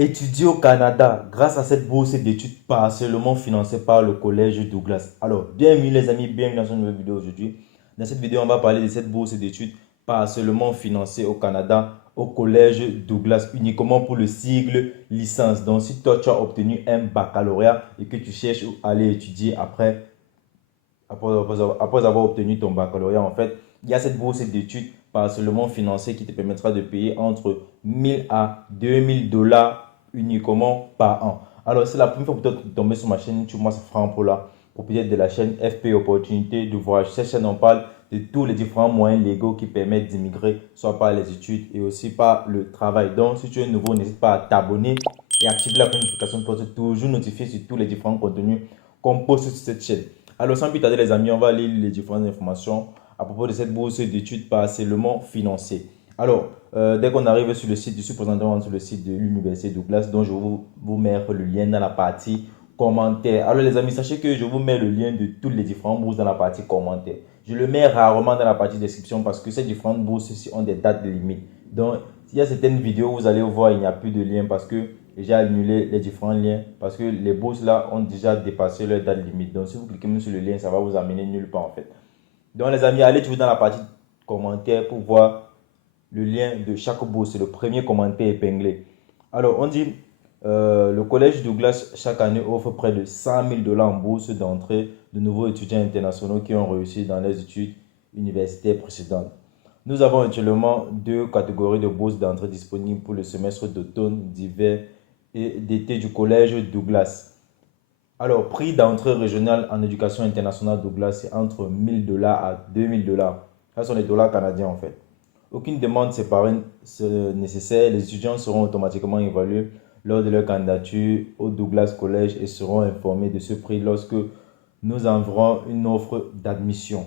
Étudier au Canada grâce à cette bourse d'études partiellement financée par le collège Douglas. Alors, bienvenue les amis, bienvenue dans une nouvelle vidéo aujourd'hui. Dans cette vidéo, on va parler de cette bourse d'études partiellement financée au Canada au collège Douglas uniquement pour le sigle licence. Donc, si toi tu as obtenu un baccalauréat et que tu cherches à aller étudier après avoir obtenu ton baccalauréat, en fait, il y a cette bourse d'études partiellement financée qui te permettra de payer entre 1000 à 2000 dollars uniquement par an. Alors, c'est la première fois que tu es tombé sur ma chaîne YouTube, moi c'est Franck là, propriétaire de la chaîne FP Opportunité de Voyage. Cette chaîne, on parle de tous les différents moyens légaux qui permettent d'immigrer, soit par les études et aussi par le travail. Donc, si tu es nouveau, n'hésite pas à t'abonner et activer la notification pour être toujours notifié sur tous les différents contenus qu'on poste sur cette chaîne. Alors, sans plus tarder, les amis, on va lire les différentes informations à propos de cette bourse d'études partiellement financée. Alors, dès qu'on arrive sur le site, je suis présentement sur le site de l'Université Douglas, donc je vais vous mettre le lien dans la partie commentaires. Alors, les amis, sachez que je vous mets le lien de toutes les différentes bourses dans la partie commentaires. Je le mets rarement dans la partie description parce que ces différentes bourses ont des dates limites. Donc, il y a certaines vidéos, vous allez voir, il n'y a plus de lien parce que j'ai annulé les différents liens parce que les bourses là ont déjà dépassé leur date limite. Donc, si vous cliquez sur le lien, ça va vous amener nulle part en fait. Donc, les amis, allez toujours dans la partie commentaires pour voir le lien de chaque bourse. C'est le premier commentaire épinglé. Alors, on dit le collège Douglas chaque année offre près de 100 000 dollars en bourse d'entrée de nouveaux étudiants internationaux qui ont réussi dans les études universitaires précédentes. Nous avons actuellement deux catégories de bourses d'entrée disponibles pour le semestre d'automne, d'hiver et d'été du collège Douglas. Alors, prix d'entrée régionale en éducation internationale Douglas, c'est entre 1000 dollars à 2000 dollars. Ce sont les dollars canadiens en fait. Aucune demande séparée nécessaire. Les étudiants seront automatiquement évalués lors de leur candidature au Douglas College et seront informés de ce prix lorsque nous enverrons une offre d'admission.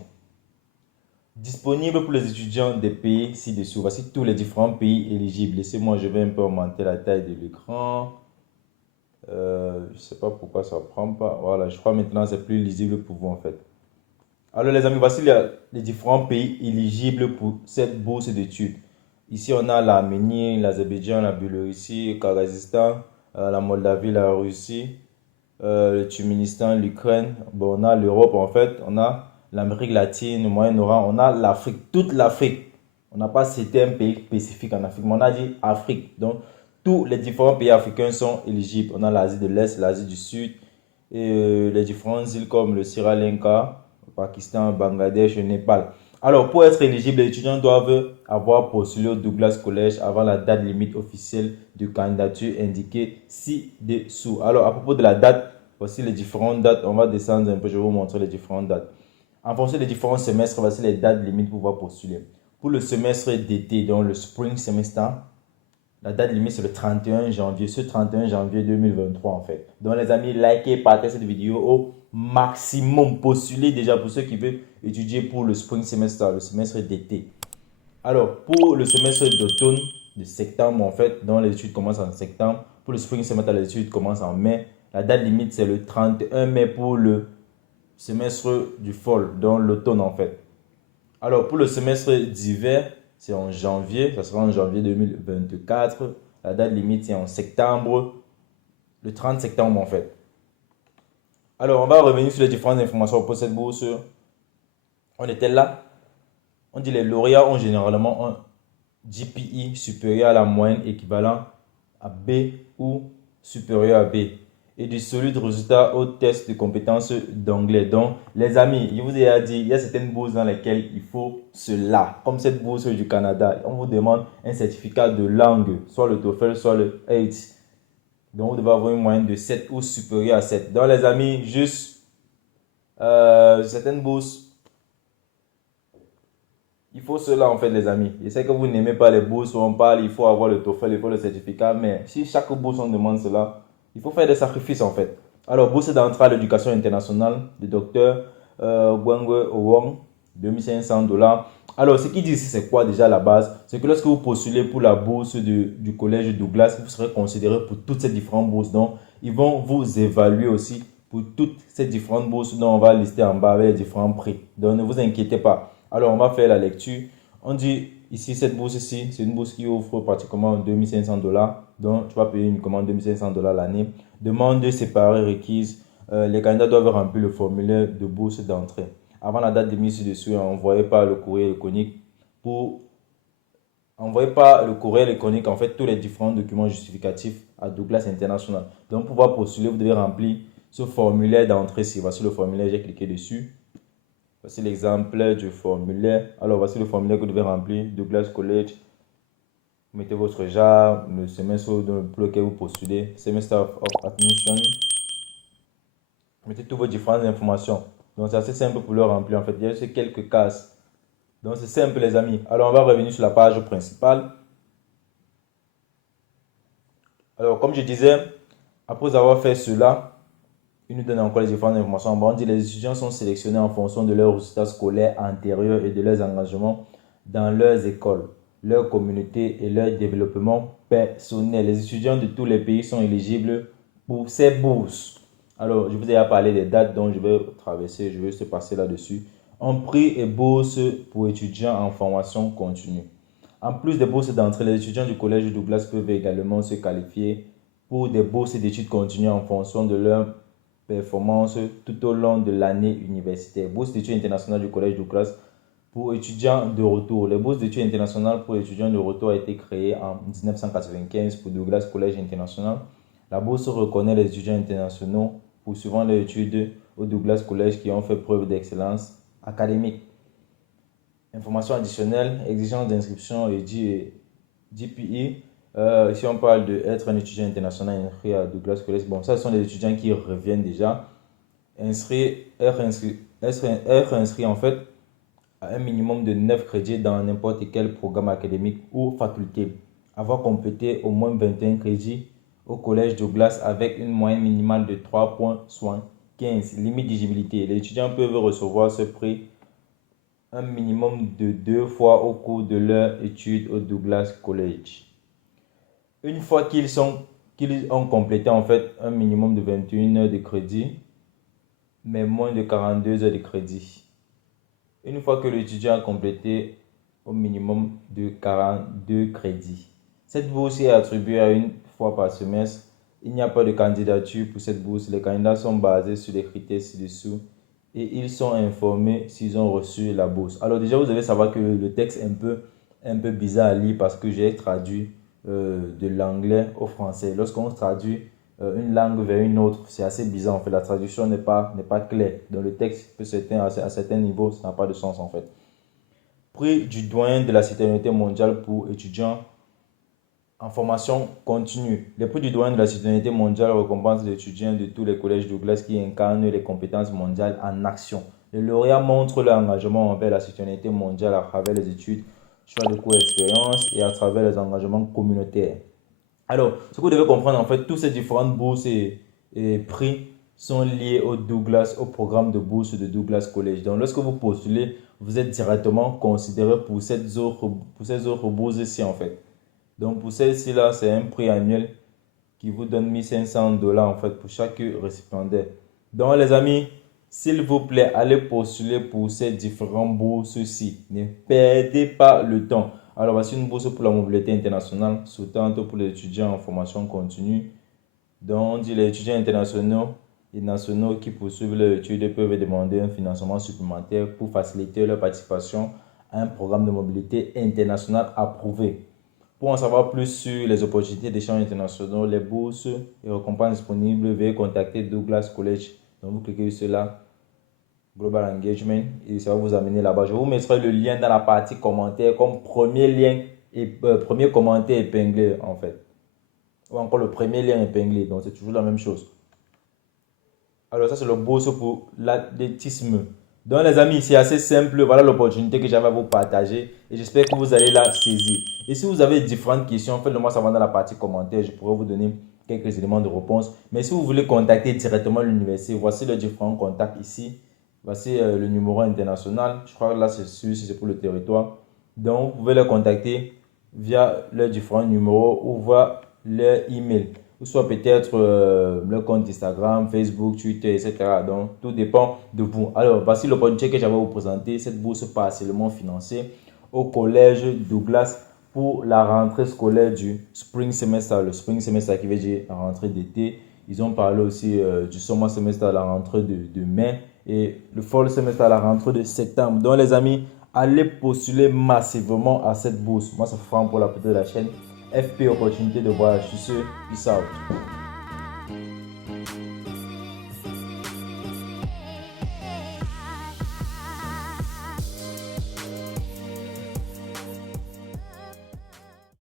Disponible pour les étudiants des pays ci-dessous. Voici tous les différents pays éligibles. Laissez-moi, je vais un peu augmenter la taille de l'écran. Je ne sais pas pourquoi ça ne prend pas. Voilà, je crois maintenant c'est plus lisible pour vous en fait. Alors les amis, voici les différents pays éligibles pour cette bourse d'études. Ici, on a l'Arménie, l'Azerbaïdjan, la Biélorussie, le Kazakhstan, la Moldavie, la Russie, le Turkménistan, l'Ukraine. Bon, on a l'Europe en fait, on a l'Amérique latine, le Moyen-Orient, on a l'Afrique, toute l'Afrique. On n'a pas cité un pays spécifique en Afrique, mais on a dit Afrique. Donc, tous les différents pays africains sont éligibles. On a l'Asie de l'Est, l'Asie du Sud et les différentes îles comme le Sri Lanka, le Pakistan, Bangladesh, le Népal. Alors, pour être éligible, les étudiants doivent avoir postulé au Douglas College avant la date limite officielle de candidature indiquée ci-dessous. Alors, à propos de la date, voici les différentes dates. On va descendre un peu, je vais vous montrer les différentes dates. En fonction des différents semestres, voici les dates limites pour pouvoir postuler. Pour le semestre d'été, donc le spring semester, la date limite c'est le 31 janvier, ce 31 janvier 2023 en fait. Donc les amis, likez, partagez cette vidéo au maximum. Postulez déjà pour ceux qui veulent étudier pour le spring semester, le semestre d'été. Alors pour le semestre d'automne, de septembre en fait, dont les études commencent en septembre. Pour le spring semester, les études commencent en mai. La date limite c'est le 31 mai pour le semestre du fall, donc l'automne en fait. Alors, pour le semestre d'hiver, c'est en janvier, ça sera en janvier 2024. La date limite, c'est en septembre, le 30 septembre en fait. Alors, on va revenir sur les différentes informations pour cette bourse. On était là. On dit les lauréats ont généralement un GPI supérieur à la moyenne équivalent à B ou supérieur à B et du solide résultat au test de compétences d'anglais. Donc, les amis, je vous ai dit, il y a certaines bourses dans lesquelles il faut cela. Comme cette bourse du Canada, on vous demande un certificat de langue, soit le TOEFL, soit le IELTS. Donc, vous devez avoir une moyenne de 7 ou supérieur à 7. Donc, les amis, juste certaines bourses, il faut cela en fait les amis. Je sais que vous n'aimez pas les bourses où on parle, il faut avoir le TOEFL, il faut le certificat. Mais si chaque bourse on demande cela, il faut faire des sacrifices en fait. Alors bourse d'entrée à l'éducation internationale du docteur Gwangwe Owong, 2500 dollars. Alors ce qu'ils disent c'est quoi déjà la base? C'est que lorsque vous postulez pour la bourse du collège Douglas, vous serez considéré pour toutes ces différentes bourses. Donc ils vont vous évaluer aussi pour toutes ces différentes bourses dont on va lister en bas avec les différents prix. Donc ne vous inquiétez pas. Alors, on va faire la lecture. On dit Ici, cette bourse-ci, c'est une bourse qui offre pratiquement 2500 $. Donc, tu vas payer uniquement 2500 $ l'année. Demande séparée requise. Les candidats doivent remplir le formulaire de bourse d'entrée. Avant la date de mise ci-dessus, envoyez par le courrier électronique pour envoyez par le courrier électronique en fait tous les différents documents justificatifs à Douglas International. Donc, pour pouvoir postuler, vous devez remplir ce formulaire d'entrée-ci. Voici le formulaire, j'ai cliqué dessus. Voici l'exemple du formulaire. Alors, voici le formulaire que vous devez remplir. Douglas College. Vous mettez votre JAR, le semestre pour lequel vous postulez, Semester of Admission. Vous mettez toutes vos différentes informations. Donc, c'est assez simple pour le remplir en fait. Il y a juste quelques cases. Donc, c'est simple, les amis. Alors, on va revenir sur la page principale. Alors, comme je disais, après avoir fait cela, il nous donne encore les différentes informations. On dit les étudiants sont sélectionnés en fonction de leurs résultats scolaires antérieurs et de leurs engagements dans leurs écoles, leur communauté et leur développement personnel. Les étudiants de tous les pays sont éligibles pour ces bourses. Alors, je vous ai déjà parlé des dates dont je vais traverser, je vais se passer là-dessus. En prix et bourse pour étudiants en formation continue. En plus des bourses d'entrée, les étudiants du collège Douglas peuvent également se qualifier pour des bourses d'études continues en fonction de leur performance tout au long de l'année universitaire. Bourse d'études internationales du collège Douglas pour étudiants de retour. Les bourses d'études internationales pour étudiants de retour a été créée en 1995 pour Douglas College International. La bourse reconnaît les étudiants internationaux poursuivant leurs études au Douglas College qui ont fait preuve d'excellence académique. Informations additionnelles, exigences d'inscription et GPE. Si on parle d'être un étudiant international inscrit à Douglas College, bon, ça ce sont les étudiants qui reviennent déjà. Être inscrit en fait à un minimum de 9 crédits dans n'importe quel programme académique ou faculté. Avoir complété au moins 21 crédits au collège Douglas avec une moyenne minimale de 3,15. Limite d'éligibilité. Les étudiants peuvent recevoir ce prix un minimum de 2 fois au cours de leur étude au Douglas College. Une fois qu'ils ont complété en fait un minimum de 21 heures de crédit, mais moins de 42 heures de crédit. Une fois que l'étudiant a complété au minimum de 42 crédits. Cette bourse est attribuée à une fois par semestre. Il n'y a pas de candidature pour cette bourse. Les candidats sont basés sur les critères ci-dessous et ils sont informés s'ils ont reçu la bourse. Alors déjà, vous devez savoir que le texte est un peu bizarre à lire parce que j'ai traduit de l'anglais au français. Lorsqu'on traduit une langue vers une autre, c'est assez bizarre en fait. La traduction n'est pas claire. Dans le texte, à certains niveaux, ça n'a pas de sens en fait. Prix du doyen de la citoyenneté mondiale pour étudiants en formation continue. Les prix du doyen de la citoyenneté mondiale récompensent les étudiants de tous les collèges Douglas qui incarnent les compétences mondiales en action. Les lauréats montrent leur engagement envers la citoyenneté mondiale à travers les études, choix de cours expérience et à travers les engagements communautaires. Alors, ce que vous devez comprendre, en fait, toutes ces différentes bourses et prix sont liés au Douglas, au programme de bourse de Douglas College. Donc, lorsque vous postulez, vous êtes directement considéré pour ces autres bourses-ci, en fait. Donc, pour celle-ci-là, c'est un prix annuel qui vous donne 1500 $ en fait pour chaque récipiendaire. Donc, les amis, s'il vous plaît, allez postuler pour ces différentes bourses-ci. Ne perdez pas le temps. Alors, voici une bourse pour la mobilité internationale, soutenante pour les étudiants en formation continue. Donc, on dit les étudiants internationaux et nationaux qui poursuivent leurs études peuvent demander un financement supplémentaire pour faciliter leur participation à un programme de mobilité internationale approuvé. Pour en savoir plus sur les opportunités d'échange internationaux, les bourses et récompenses disponibles, veuillez contacter Douglas College. Donc, vous cliquez sur cela, Global Engagement, et ça va vous amener là-bas. Je vous mettrai le lien dans la partie commentaire comme premier lien et premier commentaire épinglé en fait. Ou encore le premier lien épinglé. Donc, c'est toujours la même chose. Alors, ça, c'est le bourse pour l'athlétisme. Donc, les amis, c'est assez simple. Voilà l'opportunité que j'avais à vous partager. Et j'espère que vous allez la saisir. Et si vous avez différentes questions, faites-le moi savoir dans la partie commentaire. Je pourrai vous donner quelques éléments de réponse. Mais si vous voulez contacter directement l'université, voici les différents contacts ici. Voici le numéro international. Je crois que là, c'est sûr si c'est pour le territoire. Donc, vous pouvez les contacter via leurs différents numéros ou via leur email. Ou soit peut-être le compte Instagram, Facebook, Twitter, etc. Donc, tout dépend de vous. Alors, voici l'opportunité que j'avais à vous présenter. Cette bourse partiellement financée au collège Douglas pour la rentrée scolaire du Spring Semester. Le Spring Semester qui veut dire la rentrée d'été. Ils ont parlé aussi du Summer Semester à la rentrée de mai et le Fall Semester à la rentrée de septembre. Donc les amis, allez postuler massivement à cette bourse. Moi, ça fait pour la petite de la chaîne FP Opportunité de voyage. Je suis sûr, peace out.